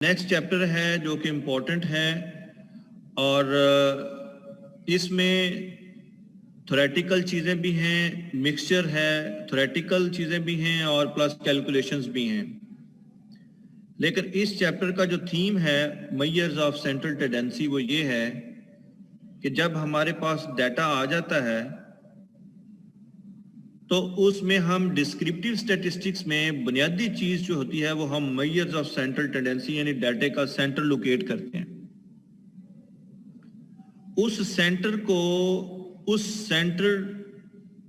Next chapter है जो कि इम्पोर्टेंट है और इसमें थ्योरेटिकल चीज़ें भी हैं, मिक्सचर है, थ्योरेटिकल चीज़ें भी हैं और प्लस कैलकुलेशंस भी हैं। लेकिन इस चैप्टर का जो थीम है मेजर्स ऑफ सेंट्रल टेंडेंसी वो ये है कि जब हमारे पास डाटा आ जाता है तो उसमें हम डिस्क्रिप्टिव स्टैटिस्टिक्स में बुनियादी चीज़ जो होती है वो हम मेजर्स ऑफ सेंट्रल टेंडेंसी यानी डाटे का सेंटर लोकेट करते हैं। उस सेंटर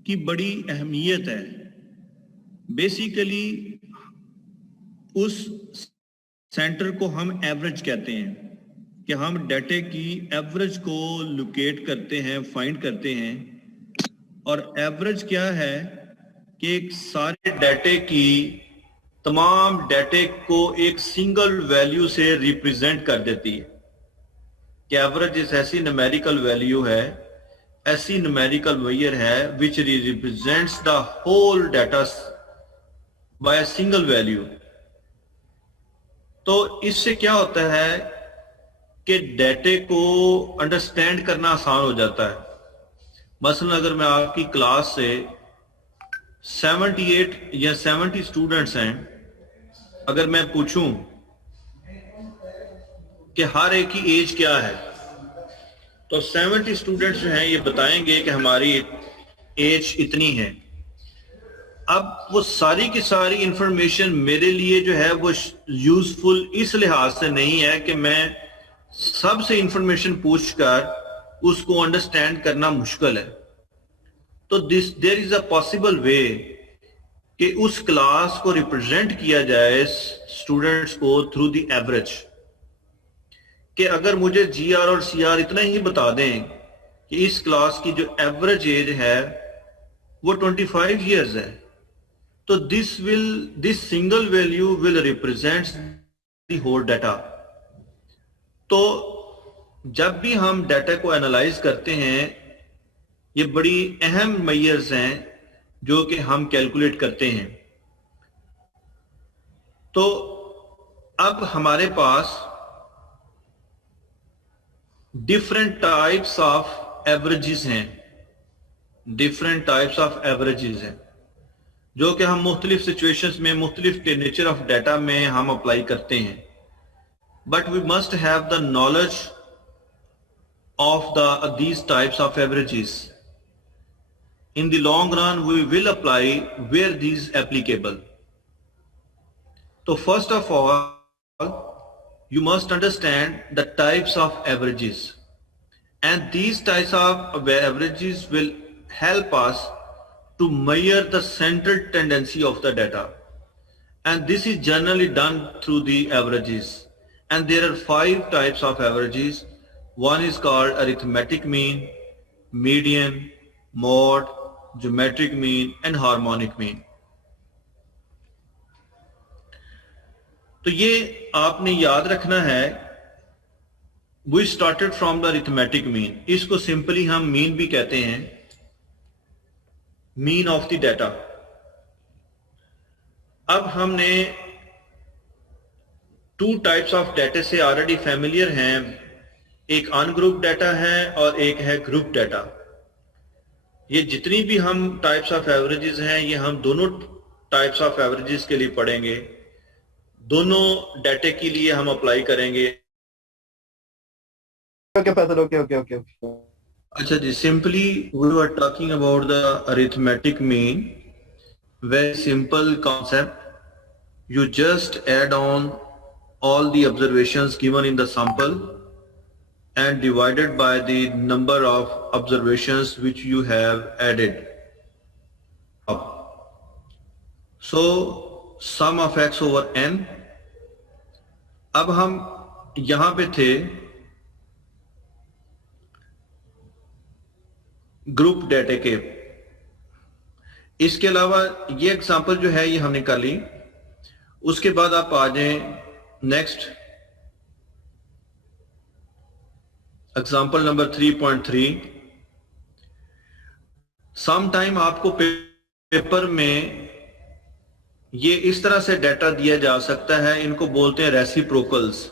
की बड़ी अहमियत है। बेसिकली उस सेंटर को हम एवरेज कहते हैं कि हम डाटे की एवरेज को लोकेट करते हैं, फाइंड करते हैं। और एवरेज क्या है कि एक सारे डाटे की तमाम डाटे को एक सिंगल वैल्यू से रिप्रेजेंट कर देती है कि एवरेज इस ऐसी न्यूमेरिकल वैल्यू है, ऐसी न्यूमेरिकल मेजर है which represents the whole data by a single value. तो इससे क्या होता है कि डाटे को अंडरस्टैंड करना आसान हो जाता है। मसलन अगर मैं आपकी क्लास से 78 या 70 स्टूडेंट्स हैं, अगर मैं पूछूं कि हर एक की एज क्या है तो 70 स्टूडेंट्स जो हैं ये बताएंगे कि हमारी एज इतनी है। अब वो सारी की सारी इंफॉर्मेशन मेरे लिए जो है वो यूजफुल इस लिहाज से नहीं है कि मैं सबसे इंफॉर्मेशन पूछकर उसको अंडरस्टैंड करना मुश्किल है। तो there is a possible way कि उस क्लास को रिप्रेजेंट किया जाए स्टूडेंट्स को थ्रू द एवरेज, कि अगर मुझे जीआर और सीआर इतना ही बता दें कि इस क्लास की जो एवरेज एज है वो 25 इयर्स है, तो this single value will represent the whole data. तो जब भी हम डाटा को एनालाइज करते हैं ये बड़ी अहम मेजर्स हैं जो कि हम कैलकुलेट करते हैं। तो अब हमारे पास डिफरेंट टाइप्स ऑफ एवरेजेस हैं, डिफरेंट टाइप्स ऑफ एवरेजेस हैं जो कि हम मुख्तलिफ सिचुएशंस में मुख्तलिफ के नेचर ऑफ डाटा में हम अप्लाई करते हैं। But we must have the knowledge of these types of averages. In the long run, we will apply where these applicable. So first of all, you must understand the types of averages. And these types of averages will help us to measure the central tendency of the data. And this is generally done through the averages. And there are 5 types of averages. One is called arithmetic mean, median, mode, geometric mean and harmonic mean. तो ये आपने याद रखना है। We started from the arithmetic mean, इसको simply हम mean भी कहते हैं, मीन ऑफ द डाटा। अब हमने 2 टाइप्स ऑफ डाटा से ऑलरेडी फैमिलियर हैं, एक अनग्रुप डाटा है और एक है ग्रुप डाटा। ये जितनी भी हम टाइप्स ऑफ एवरेजेस हैं ये हम दोनों टाइप्स ऑफ एवरेजेस के लिए पढ़ेंगे, दोनों डाटे के लिए हम अप्लाई करेंगे। Okay. अच्छा जी, simply we are talking about the arithmetic mean. Very simple concept, you just add on all the observations given in the sample and divided by the number of observations which you have added up. So sum of x over n. अब हम यहां पे थे group data के। इसके अलावा ये example जो है ये हमने कर ली। उसके बाद आप आ जाएं next example number 3.3। Some time आपको पेपर में ये इस तरह से डाटा दिया जा सकता है, इनको बोलते हैं रेसिप्रोकल्स,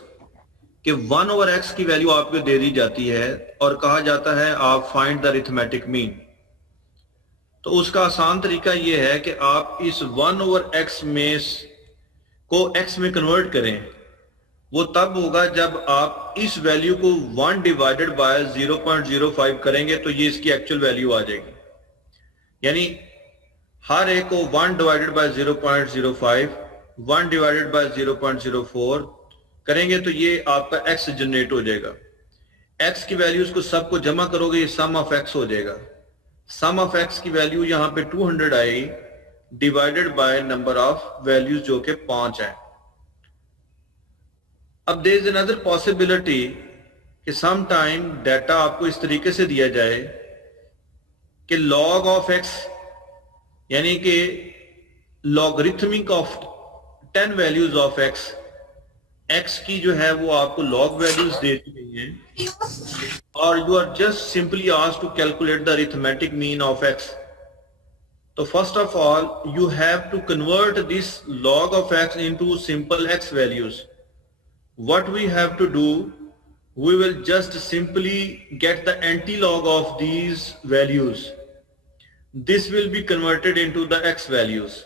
कि 1/x की वैल्यू आपको दे दी जाती है और कहा जाता है आप फाइंड द अरिथमेटिक मीन। तो उसका आसान तरीका ये है कि आप इस 1/x में को x में कन्वर्ट करें। वो तब होगा जब आप इस वैल्यू को 1 डिवाइडेड बाय 0.05 करेंगे तो ये इसकी एक्चुअल वैल्यू आ जाएगी। यानी हर एक को 1 डिवाइडेड बाय 0.05, 1 डिवाइडेड बाय 0.04 करेंगे तो ये आपका x जनरेट हो जाएगा। x की वैल्यूज को सबको जमा करोगे, ये सम ऑफ x हो जाएगा। सम ऑफ x की वैल्यू यहां पे 200 i divided by number of values जो कि 5 है। अब देयर इज अनदर पॉसिबिलिटी कि सम टाइम डाटा आपको इस तरीके से दिया जाए कि log ऑफ x यानी कि logarithmic of 10 values of x की जो है वो आपको log वैल्यूज दे दी गई हैं और you are just simply asked to calculate the arithmetic mean of x। तो first of all you have to convert this log of x into simple x values. What we have to do, we will just simply get the anti-log of these values. This will be converted into the x values.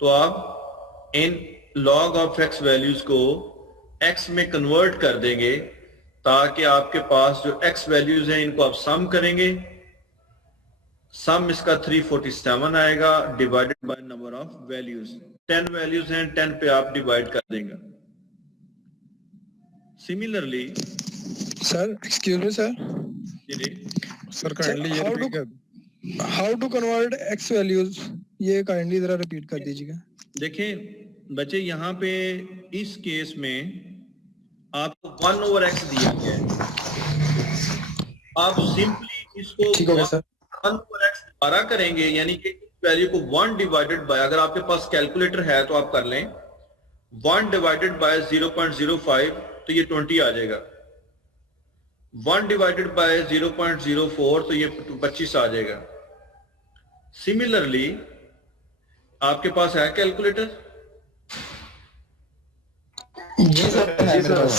तो आप इन log of x values को x में convert कर देंगे ताकि आपके पास जो x values हैं इनको आप sum करेंगे। sum इसका 347 आएगा divided by number of values। 10 values हैं, 10 पे आप divide कर देंगे। Similarly, sir, excuse me, sir. Sir kindly ये रिपीट कर। How to convert x values? ये काइंडली जरा रिपीट कर दीजिएगा। देखिए बच्चे यहाँ पे इस केस में आपको 1/x दिया गया है। आप सिंपली इसको 1/x दोबारा करेंगे, यानी कि वैल्यू को 1 डिवाइडेड बाय, अगर आपके पास कैलकुलेटर है तो आप कर लें, 1 डिवाइडेड बाय 0.05 तो ये 20 आ जाएगा। 1 डिवाइडेड बाय 0.04 तो ये 25 आ जाएगा। सिमिलरली आपके पास है कैलकुलेटर? जी सर।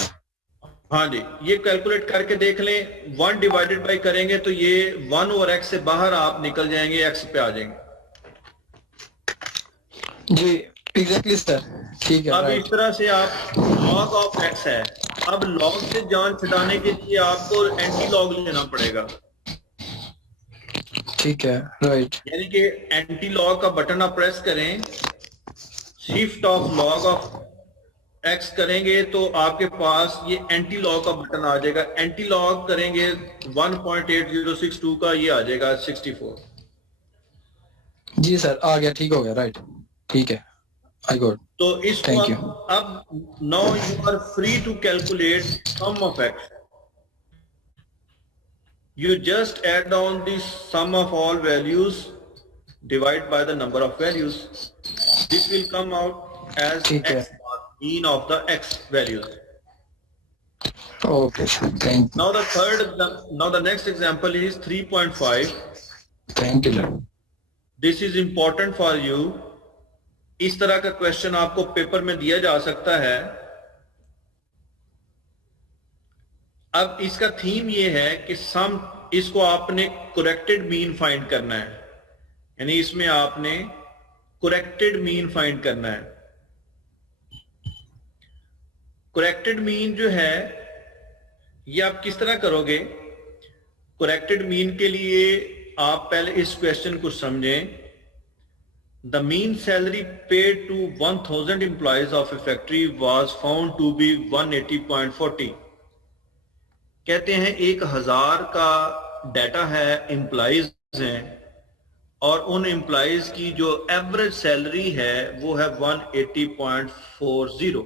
हाँ जी, ये कैलकुलेट करके देख लें। 1 डिवाइडेड बाय करेंगे तो ये 1/x से बाहर आप निकल जाएंगे, x पे आ जाएंगे। जी एग्जैक्टली सर, ठीक है। अब इस तरह से आप log ऑफ x है, अब log से जान छुड़ाने के लिए आपको एंटी लॉग लेना पड़ेगा। ठीक है, राइट। यानी कि एंटी लॉग का बटन आप प्रेस करें, shift of log of x करेंगे तो आपके पास ये एंटी लॉग का बटन आ जाएगा। एंटी लॉग करेंगे 1.8062 का, ये आ जाएगा 64। जी सर, आ गया, ठीक हो गया, राइट, ठीक है, आई गॉट। तो इसको Thank you. अब now you are free to calculate sum of x। You just add down the sum of all values, divide by the number of values. This will come out as x bar, mean of the x values. Okay, thank you. Now the next example is 3.5. Thank you, sir. This is important for you. इस तरह का question आपको paper में दिया जा सकता है। अब इसका थीम ये है कि सम, इसको आपने करेक्टेड मीन फाइंड करना है, यानी इसमें आपने करेक्टेड मीन फाइंड करना है। करेक्टेड मीन जो है ये आप किस तरह करोगे? करेक्टेड मीन के लिए आप पहले इस क्वेश्चन को समझें। The mean salary paid to 1000 employees of a factory was found to be 180.40. कहते हैं 1000 का डाटा है, एम्प्लॉइज हैं, और उन एम्प्लॉइज की जो एवरेज सैलरी है वो है 180.40।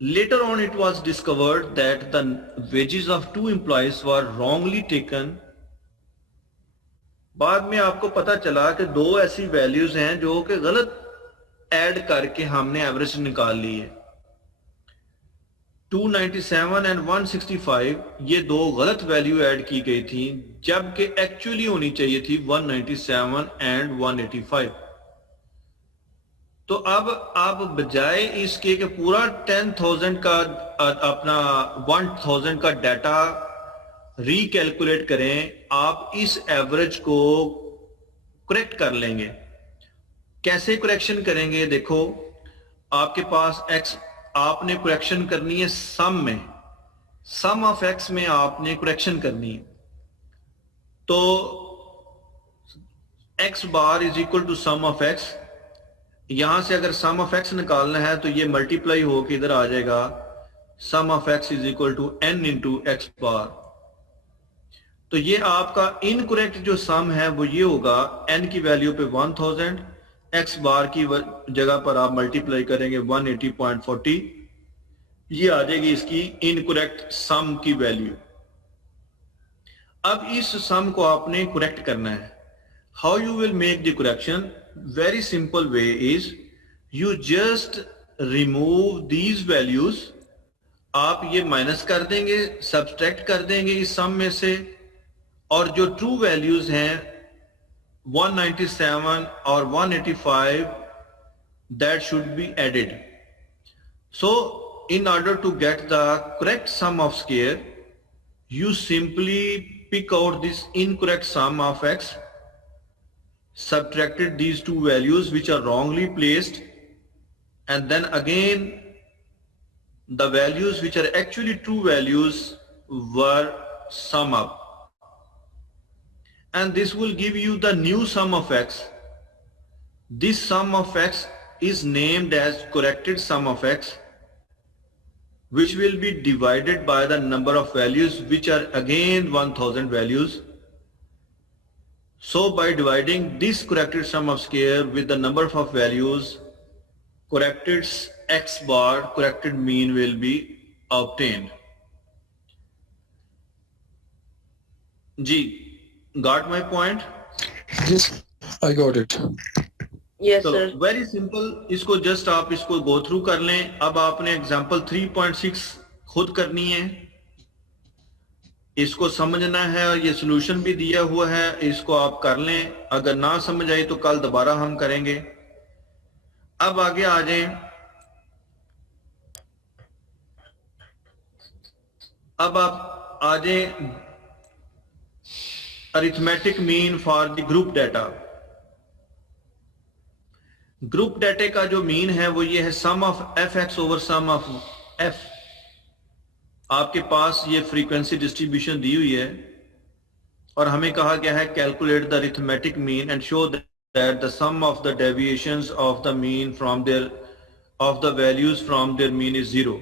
Later on it was discovered that the wages of 2 employees were wrongly taken. बाद में आपको पता चला कि 2 ऐसी वैल्यूज हैं जो कि गलत ऐड करके हमने एवरेज निकाल ली है। 297 एंड 165 ये दो गलत वैल्यू ऐड की गई थी, जबकि एक्चुअली होनी चाहिए थी 197 एंड 185। तो अब आप बजाय इसके कि पूरा 10,000 का अपना 1,000 का डाटा रिकैलकुलेट करें, आप इस एवरेज को करेक्ट कर लेंगे। कैसे करेक्शन करेंगे? देखो, आपके पास x, आपने करेक्शन करनी है सम में, सम ऑफ x में आपने करेक्शन करनी है। तो x bar is equal to sum of x। यहां से अगर सम ऑफ x निकालना है तो ये मल्टीप्लाई होकर इधर आ जाएगा, sum of x is equal to n into x bar. तो ये आपका इनकरेक्ट जो सम है वो ये होगा, n की वैल्यू पे 1000, x बार की जगह पर आप मल्टीप्लाई करेंगे 180.40, ये आ जाएगी इसकी इनकरेक्ट सम की वैल्यू। अब इस सम को आपने करेक्ट करना है। How you will make the correction? Very simple way is, you just remove these values. आप ये माइनस कर देंगे, सब्सट्रैक्ट कर देंगे इस सम में से, और जो ट्रू वैल्यूज हैं 197 और 185, that should be added. So in order to get the correct sum of square, you simply pick out this incorrect sum of x, subtracted these two values which are wrongly placed, and then again the values which are actually true values were sum up. And this will give you the new sum of x. This sum of x is named as corrected sum of x, which will be divided by the number of values, which are again 1000 values. So by dividing this corrected sum of square with the number of values, corrected x bar, corrected mean will be obtained. G. Got my point? Yes, I got it. Yes, तो sir. Very simple, इसको just आप इसको go through कर लें। अब आपने example 3.6 खुद करनी है, इसको समझना है, और ये सॉल्यूशन भी दिया हुआ है, इसको आप कर लें। अगर ना समझ आई तो कल दोबारा हम करेंगे। अब आगे आ जाएं। अब आप आ जाएं arithmetic mean for the group data. Group data का जो मीन है वो ये है sum of f x over sum of f. आपके पास ये फ्रीक्वेंसी डिस्ट्रीब्यूशन दी हुई है और हमें कहा गया है calculate the arithmetic mean and show that the sum of the deviations of the mean from their of the values from their mean is 0।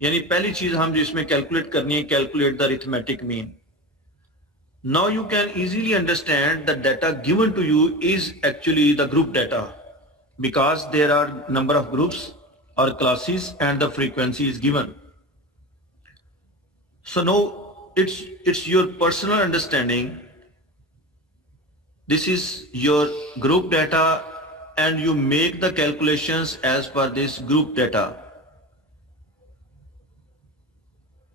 यानी पहली चीज हम जिसमें कैलकुलेट करनी है, calculate the arithmetic mean. Now you can easily understand the data given to you is actually the group data, because there are number of groups or classes and the frequency is given. So now it's your personal understanding. This is your group data and you make the calculations as per this group data.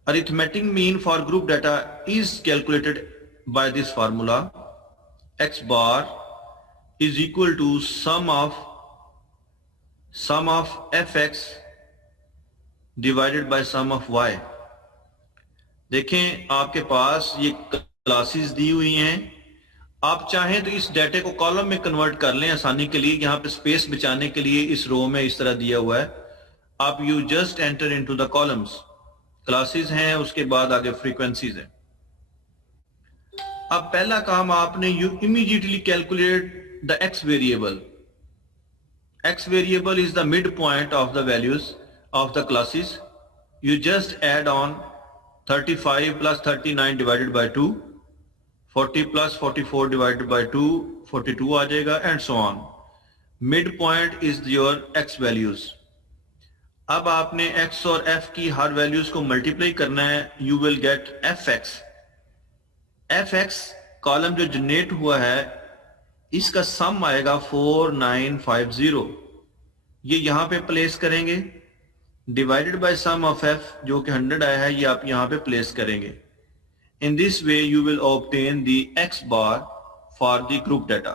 Arithmetic mean for group data is calculated by this formula. X bar is equal to sum of fx divided by sum of y. देखें आपके पास ये classes दी हुई हैं, आप चाहें तो इस डाटे को कॉलम में कन्वर्ट कर लें आसानी के लिए। यहाँ पे स्पेस बचाने के लिए इस रो में इस तरह दिया हुआ है, आप you just enter into the columns. Classes हैं, उसके बाद आगे फ्रीक्वेंसीज हैं। अब पहला काम आपने, you immediately calculate the x variable. X variable is the mid point of the values of the classes. You just add on 35 plus 39 divided by 2, 40 plus 44 divided by 2, 42 आ जाएगा, and so on. Mid point is your x values. अब आपने x और F की हर values को multiply करना है, you will get F x. F x column जो generate हुआ है इसका सम आएगा 4950। ये यहां पे प्लेस करेंगे divided by sum of f जो कि 100 आया है, ये आप यहां पे प्लेस करेंगे. In this way you will obtain the x bar for the group data.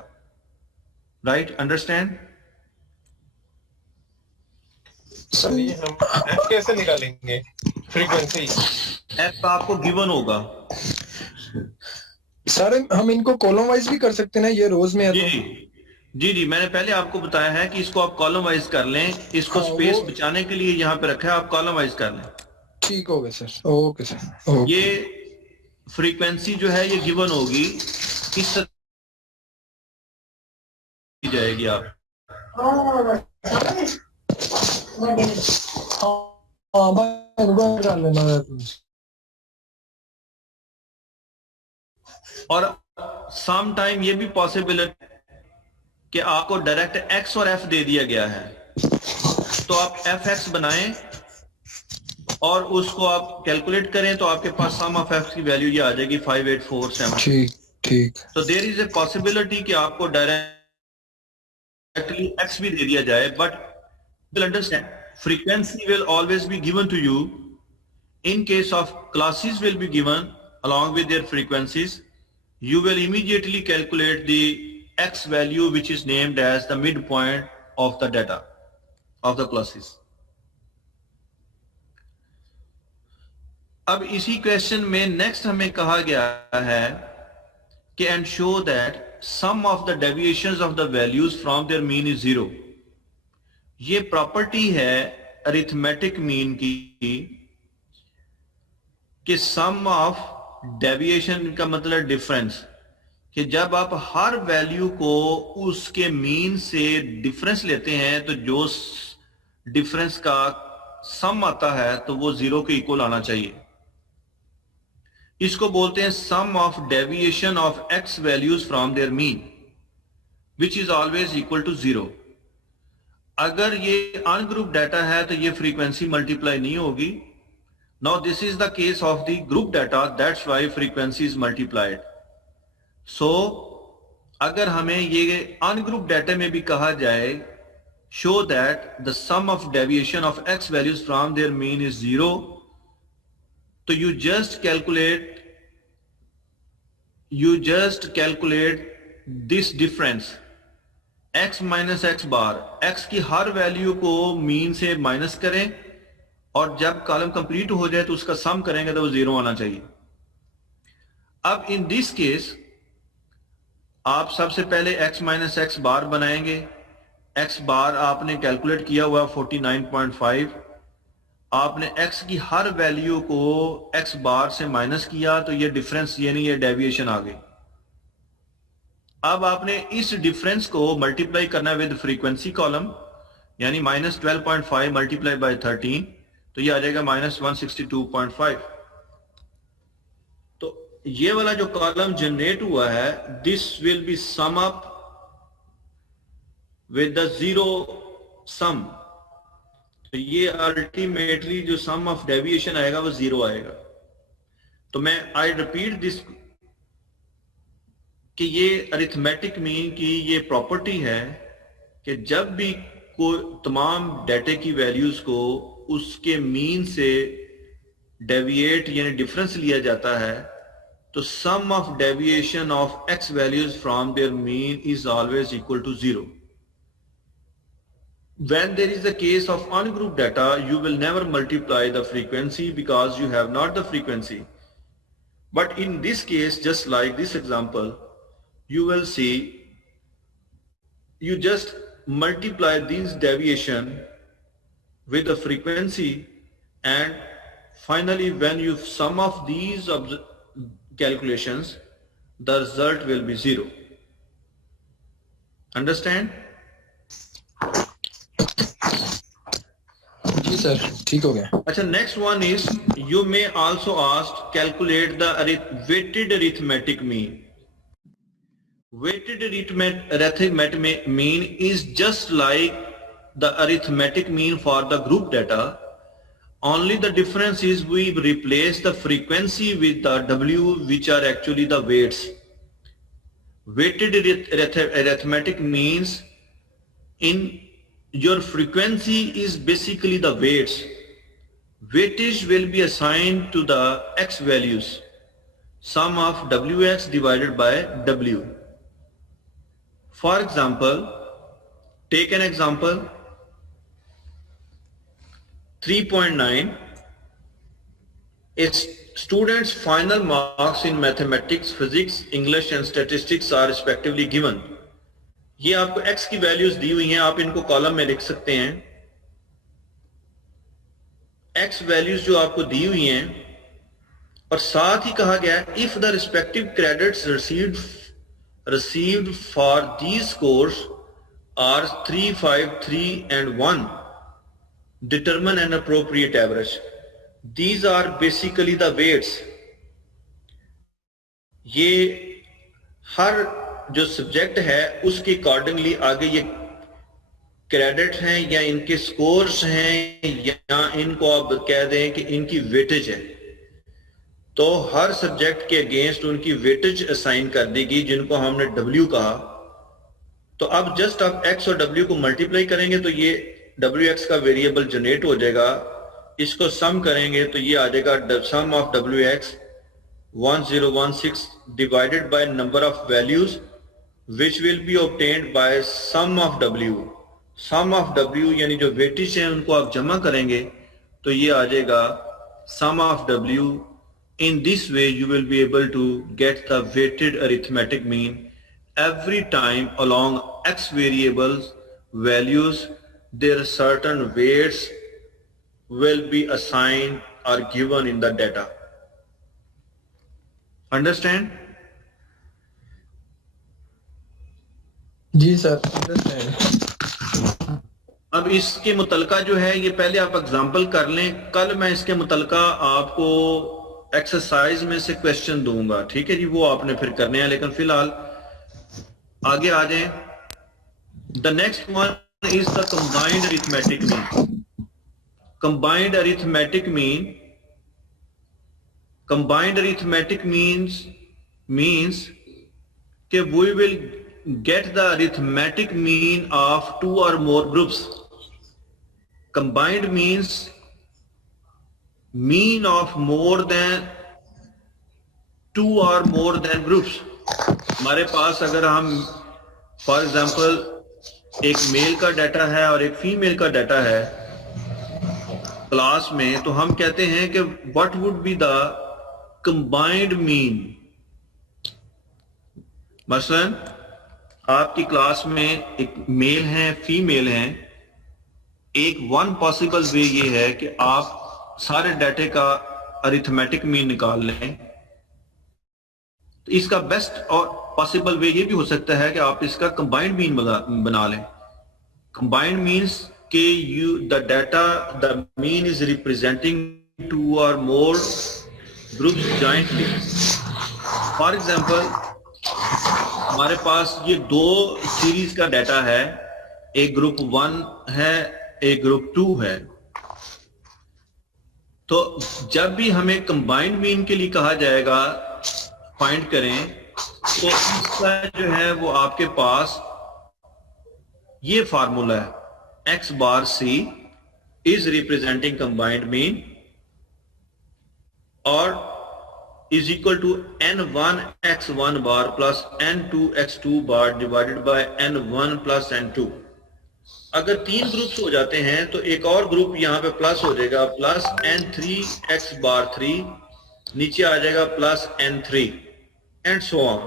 Right, understand? Sir ये हम f कैसे निकालेंगे? फ्रीक्वेंसी f आपको गिवन होगा. सर हम इनको कॉलम वाइज भी कर सकते हैं ना, ये रोज में है जी तो जी जी, मैंने पहले आपको बताया है कि इसको आप कॉलम वाइज कर लें. इसको हाँ, स्पेस वो बचाने के लिए यहाँ पे रखा है, आप कॉलम वाइज कर लें. ठीक हो गया सर. Okay sir, okay. ये फ्रीक्वेंसी जो है ये गिवन होगी, इस तरह की जाएगी. आप हाँ भाई इनको कर लेना है. और सम टाइम ये भी पॉसिबल है कि आपको डायरेक्ट x और f दे दिया गया है, तो आप fx बनाएं और उसको आप कैलकुलेट करें, तो आपके पास सम ऑफ f की वैल्यू ये आ जाएगी 5847. ठीक ठीक. तो देयर इज ए पॉसिबिलिटी कि आपको डायरेक्टली x भी दे दिया जाए, but will understand frequency will always be given to you. In case of classes will be given along with their frequencies, you will immediately calculate the x value which is named as the midpoint of the data of the classes. अब इसी question में next हमें कहा गया है कि and show that sum of the deviations of the values from their mean is 0. ये property है अरिथमेटिक मीन की कि सम ऑफ डेविएशन का मतलब डिफरेंस, कि जब आप हर वैल्यू को उसके मीन से डिफरेंस लेते हैं तो जो डिफरेंस का सम आता है तो वो 0 के इक्वल आना चाहिए. इसको बोलते हैं sum of deviation of x values from their mean which is always equal to 0. अगर ये अनग्रुप डाटा है तो ये फ्रीक्वेंसी मल्टीप्लाई नहीं होगी. Now this is the case of the group data, that's why frequency is multiplied. So अगर हमें ये अनग्रुप डाटा में भी कहा जाए show that the sum of deviation of x values from their mean is 0, तो you just calculate this difference x minus x bar. x की हर वैल्यू को मीन से माइनस करें और जब कॉलम कंप्लीट हो जाए तो उसका सम करेंगे तो वो 0 आना चाहिए. अब इन दिस केस आप सबसे पहले x माइनस एक्स बार बनाएंगे. x बार आपने कैलकुलेट किया हुआ 49.5. आपने x की हर वैल्यू को x बार से माइनस किया तो ये डिफरेंस यानी ये डेविएशन आ गई. अब आपने इस डिफरेंस को मल्टीप्लाई करना विद फ्रीक्वेंसी कॉलम, यानी -12.5 मल्टीप्लाई बाय 13, तो ये आ जाएगा -162.5. तो ये वाला जो कॉलम जनरेट हुआ है this will be sum up with the 0 सम. तो ये अल्टीमेटली जो सम ऑफ डेविएशन आएगा वो 0 आएगा. तो मैं आई रिपीट दिस कि ये अरिथमेटिक मीन की ये प्रॉपर्टी है कि जब भी कोई तमाम डाटे की वैल्यूज को उसके मीन से डेविएट यानी डिफरेंस लिया जाता है तो sum of deviation of x values from their mean is always equal to 0. When there is a case of ungrouped data, you will never multiply the frequency because you have not the frequency. But in this case, just like this example, you will see you just multiply these deviation with the frequency, and finally when you sum of these calculations, the result will be 0. Understand? जी sir, ठीक हो गया. अच्छा, next one is you may also ask calculate the weighted arithmetic mean. Weighted arithmetic mean is just like the arithmetic mean for the group data. Only the difference is we replace the frequency with the W, which are actually the weights. Weighted arithmetic means in your frequency is basically the weights weightage will be assigned to the x values, sum of wx divided by w. For example, take an example, 3.9 is students' final marks in mathematics, physics, English and statistics are respectively given. ये आपको x की values दी हुई हैं, आप इनको column में लिख सकते हैं। x वैल्यूज जो आपको दी हुई हैं, और साथ ही कहा गया है if the respective credits received for these scores are 3, 5, 3 and 1, determine an appropriate average. These are basically the weights. ये हर जो सब्जेक्ट है उसके अकॉर्डिंगली आगे ये क्रेडिट हैं या इनके स्कोर्स हैं या इनको आप कह दें कि इनकी वेटेज है। तो हर सब्जेक्ट के अगेंस्ट उनकी वेटेज असाइन कर देगी जिनको हमने W कहा। तो अब जस्ट आप x और W को मल्टीप्लाई करेंगे तो ये WX का वेरिएबल जनरेट हो जाएगा। इसको सम करेंगे तो ये आ जाएगा sum of WX 1016 divided by number of values which will be obtained by sum of W. Sum of W यानी जो वेटेज है उनको आप जमा करेंगे तो ये आ जाएगा sum of W. In this way you will be able to get the weighted arithmetic mean every time along x variables values. Their certain weights will be assigned or given in the data. Understand? जी sir, understand. अब इसके मुतलका जो है ये पहले आप example कर लें, कल मैं इसके मुतलका आपको एक्सरसाइज में से क्वेश्चन दूंगा, ठीक है जी, वो आपने फिर करने हैं। लेकिन फिलहाल आगे आ जाएं। The next one is the combined arithmetic mean. Combined arithmetic mean, combined arithmetic means कि we will get the arithmetic mean of 2 or more groups. Combined means mean of more than 2 or more than groups. हमारे पास अगर हम for example एक mail का data है और एक female का डाटा है क्लास में, तो हम कहते हैं कि what would be the combined mean. मसलन आपकी क्लास में एक मेल है, फीमेल है, एक वन पॉसिबल वे ये है कि आप सारे डाटे का अरिथमेटिक मीन निकाल लें। तो इसका बेस्ट और पॉसिबल वे ये भी हो सकता है कि आप इसका कंबाइंड मीन बना लें। कंबाइंड मीन्स के you the data the mean is representing 2 or more groups jointly. For example हमारे पास ये 2 सीरीज का डाटा है, एक ग्रुप 1 है, एक ग्रुप 2 है। तो जब भी हमें कंबाइंड मीन के लिए कहा जाएगा फाइंड करें, तो इसका जो है वो आपके पास ये फार्मूला है, x bar c is representing combined mean और is equal to n1 x1 bar plus n2 x2 bar divided by n1 plus n2। अगर 3 ग्रुप्स हो जाते हैं तो एक और ग्रुप यहाँ पे प्लस हो जाएगा, प्लस n3 x बार 3, नीचे आ जाएगा plus n3 and so on.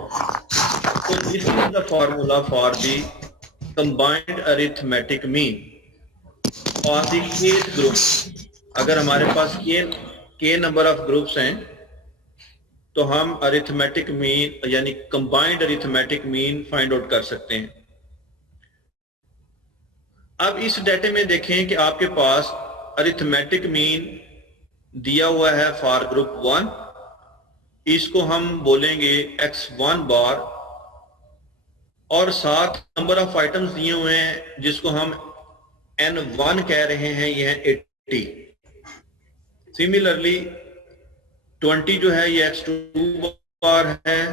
So this is the formula for the combined arithmetic mean for the kth group. अगर हमारे पास k नंबर ऑफ ग्रुप्स हैं तो हम अरिथमेटिक मीन यानी combined arithmetic mean find out कर सकते हैं। अब इस डाटे में देखें कि आपके पास अरिथमेटिक मीन दिया हुआ है फॉर ग्रुप 1, इसको हम बोलेंगे x1 बार और साथ नंबर ऑफ आइटम्स दिए हुए हैं जिसको हम n1 कह रहे हैं, ये है 80। सिमिलरली 20 जो है ये x2 बार है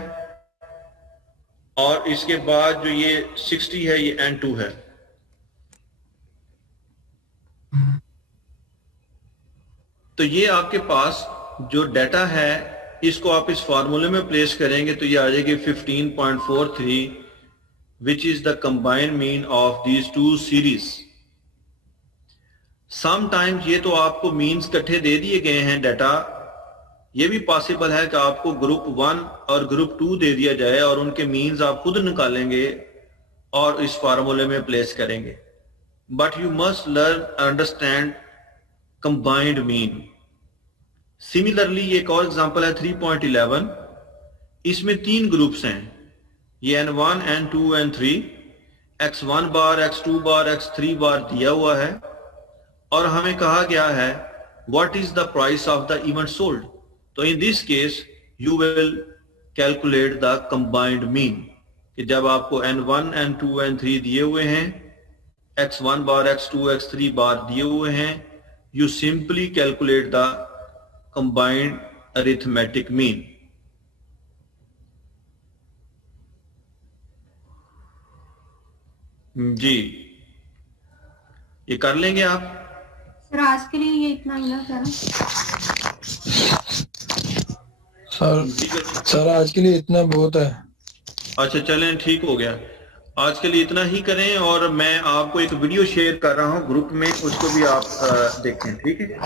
और इसके बाद जो ये 60 है ये n2 है। तो ये आपके पास जो डाटा है इसको आप इस फार्मूले में प्लेस करेंगे तो ये आ जाएगी 15.43 which is the combined mean of these two series. Sometimes ये तो आपको मीन्स इकट्ठे दे दिए गए हैं डाटा, ये भी पॉसिबल है कि आपको ग्रुप 1 और ग्रुप 2 दे दिया जाए और उनके मीन्स आप खुद निकालेंगे और इस फार्मूले में प्लेस करेंगे। But you must learn understand combined mean. Similarly ये एक और एग्जांपल है 3.11, इसमें 3 ग्रुप्स हैं, ये n1 n2 n3, x1 बार x2 बार x3 बार दिया हुआ है और हमें कहा गया है what is the price of the event sold. तो in this case you will calculate the combined mean कि जब आपको n1 n2 n3 दिए हुए हैं, x1 बार x2 x3 बार दिए हुए हैं, you simply calculate the combined arithmetic mean। जी ये कर लेंगे आप? सर आज के लिए ये इतना ही ना सर। सर आज के लिए इतना बहुत है। अच्छा चलें, ठीक हो गया, आज के लिए इतना ही करें और मैं आपको एक वीडियो शेयर कर रहा हूं ग्रुप में, उसको भी आप देखें, ठीक है।